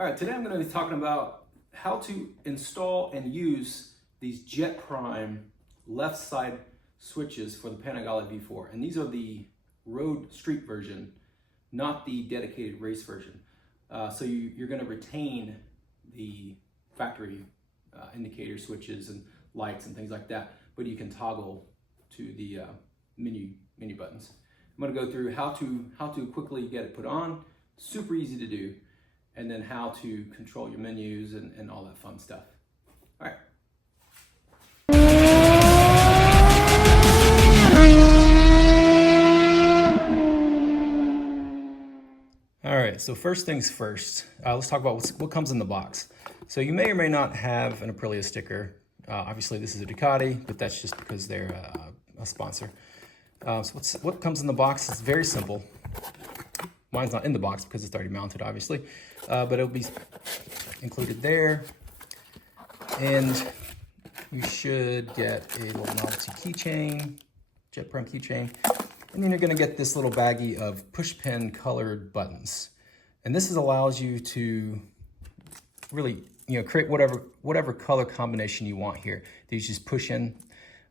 All right, today I'm going to be talking about how to install and use these Jetprime left side switches for the Panigale V4. And these are the road street version, not the dedicated race version. So you're going to retain the factory indicator switches and lights and things like that, but you can toggle to the menu buttons. I'm going to go through how to quickly get it put on. Super easy to do. And then how to control your menus and all that fun stuff. All right. All right, so first things first, let's talk about what comes in the box. So you may or may not have an Aprilia sticker. Obviously this is a Ducati, but that's just because they're a sponsor. So what comes in the box is very simple. Mine's not in the box because it's already mounted, obviously, but it'll be included there. And you should get a little novelty keychain, Jetprime keychain. And then you're gonna get this little baggie of push pin colored buttons. And this allows you to really, create whatever color combination you want here. These just push in.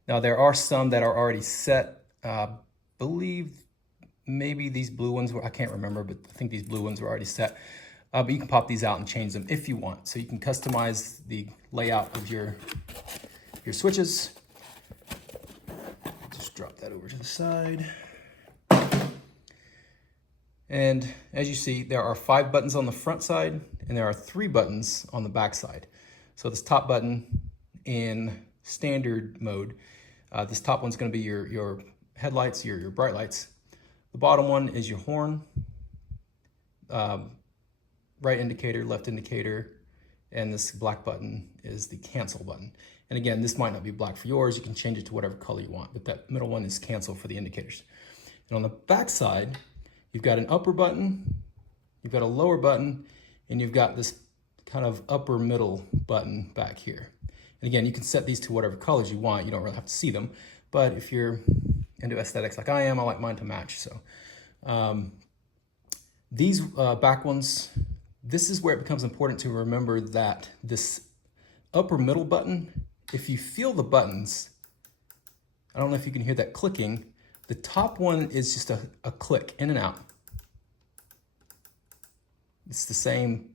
Now there are some that are already set. Believe maybe these blue ones were, I can't remember, but I think these blue ones were already set. But you can pop these out and change them if you want. So you can customize the layout of your switches. Just drop that over to the side. And as you see, there are 5 buttons on the front side and there are 3 buttons on the back side. So this top button in standard mode, this top one's gonna be your headlights, your bright lights. The bottom one is your horn, right indicator, left indicator, and this black button is the cancel button. And again, this might not be black for yours. You can change it to whatever color you want, but that middle one is cancel for the indicators. And on the back side, you've got an upper button, you've got a lower button, and you've got this kind of upper middle button back here. And again, you can set these to whatever colors you want. You don't really have to see them, but if you're into aesthetics like I am, I like mine to match. So these back ones, this is where it becomes important to remember that this upper middle button, if you feel the buttons, I don't know if you can hear that clicking, the top one is just a click in and out. It's the same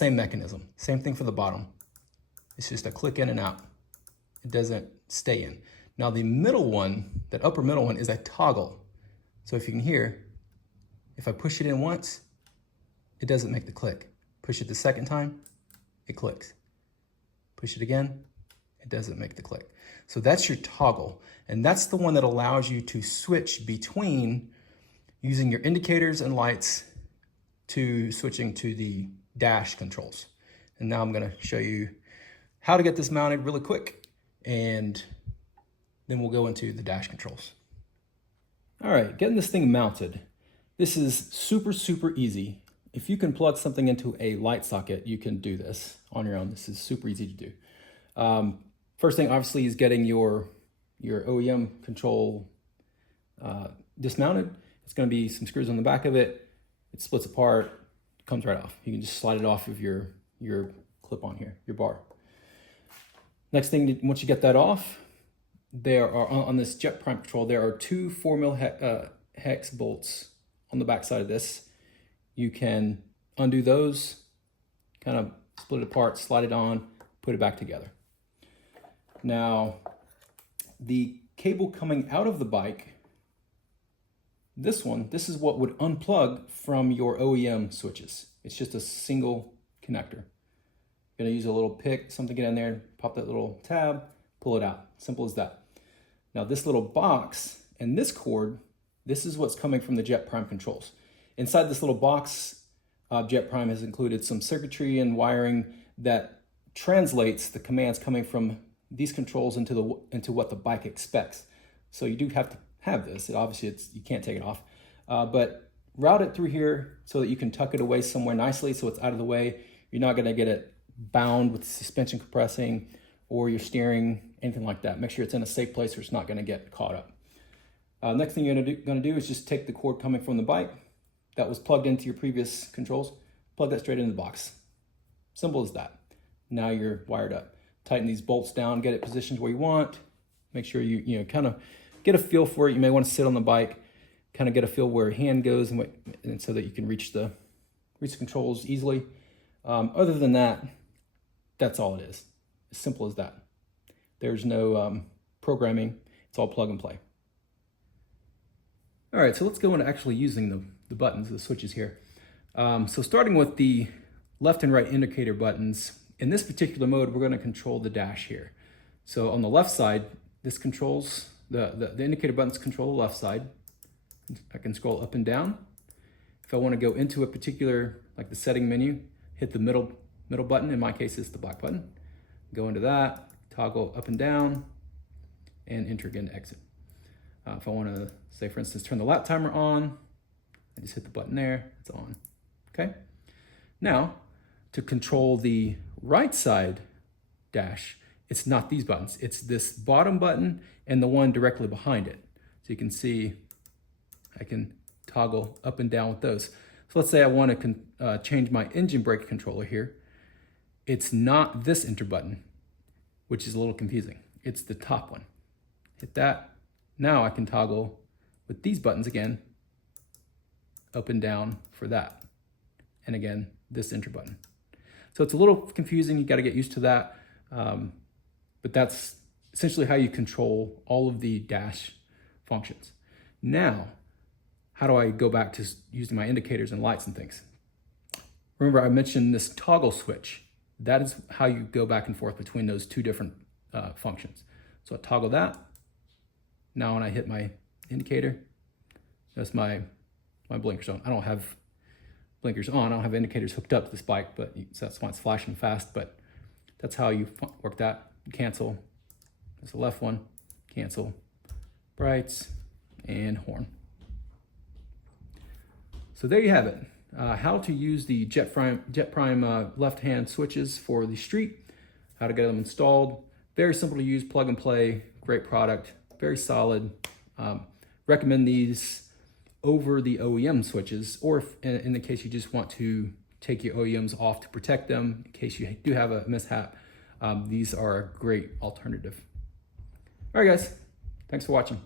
mechanism. Same thing for the bottom. It's just a click in and out. It doesn't stay in. Now the middle one, that upper middle one, is a toggle. So if you can hear, if I push it in once, it doesn't make the click. Push it the second time, it clicks. Push it again, it doesn't make the click. So that's your toggle. And that's the one that allows you to switch between using your indicators and lights to switching to the dash controls. And now I'm gonna show you how to get this mounted really quick, and then we'll go into the dash controls. All right, getting this thing mounted. This is super, super easy. If you can plug something into a light socket, you can do this on your own. This is super easy to do. First thing, obviously, is getting your OEM control dismounted. It's gonna be some screws on the back of it. It splits apart, comes right off. You can just slide it off of your clip on here, your bar. Next thing, once you get that off, there are, on this Jetprime control, there are 2 4mm hex bolts on the back side of this. You can undo those, kind of split it apart, slide it on, put it back together. Now, the cable coming out of the bike, this is what would unplug from your OEM switches. It's just a single connector. You're gonna use a little pick, something to get in there, pop that little tab, pull it out. Simple as that. Now this little box and this cord, this is what's coming from the Jetprime controls. Inside this little box, Jetprime has included some circuitry and wiring that translates the commands coming from these controls into what the bike expects. So you do have to have this. Obviously, you can't take it off, but route it through here so that you can tuck it away somewhere nicely so it's out of the way. You're not gonna get it bound with suspension compressing or your steering, anything like that. Make sure it's in a safe place where it's not gonna get caught up. Next thing you're gonna do is just take the cord coming from the bike that was plugged into your previous controls, plug that straight into the box. Simple as that. Now you're wired up. Tighten these bolts down, get it positioned where you want. Make sure you kind of get a feel for it. You may want to sit on the bike, kind of get a feel where your hand goes, and so that you can reach the controls easily. Other than that, that's all it is. As simple as that. There's no programming. It's all plug and play. All right, so let's go into actually using the buttons, the switches here. So starting with the left and right indicator buttons, in this particular mode, we're going to control the dash here. So on the left side, this controls, the indicator buttons control the left side. I can scroll up and down. If I want to go into a particular, like the setting menu, hit the middle button. In my case, it's the black button. Go into that, toggle up and down, and enter again to exit. If I want to, say for instance, turn the lap timer on, I just hit the button there, it's on. Okay. Now, to control the right side dash, it's not these buttons. It's this bottom button and the one directly behind it. So you can see I can toggle up and down with those. So let's say I want to change my engine brake controller here. It's not this enter button, which is a little confusing. It's the top one. Hit that. Now I can toggle with these buttons again, up and down for that. And again, this enter button. So it's a little confusing. You got to get used to that. But that's essentially how you control all of the dash functions. Now, how do I go back to using my indicators and lights and things? Remember, I mentioned this toggle switch. That is how you go back and forth between those two different functions. So I toggle that. Now when I hit my indicator, that's my blinkers on. I don't have blinkers on. I don't have indicators hooked up to this bike, but so that's why it's flashing fast. But that's how you work that. Cancel. That's the left one. Cancel. Brights and horn. So there you have it. How to use the Jetprime left-hand switches for the street. How to get them installed. Very simple to use, plug and play. Great product. Very solid. Recommend these over the OEM switches, or if, in the case you just want to take your OEMs off to protect them in case you do have a mishap. These are a great alternative. All right, guys. Thanks for watching.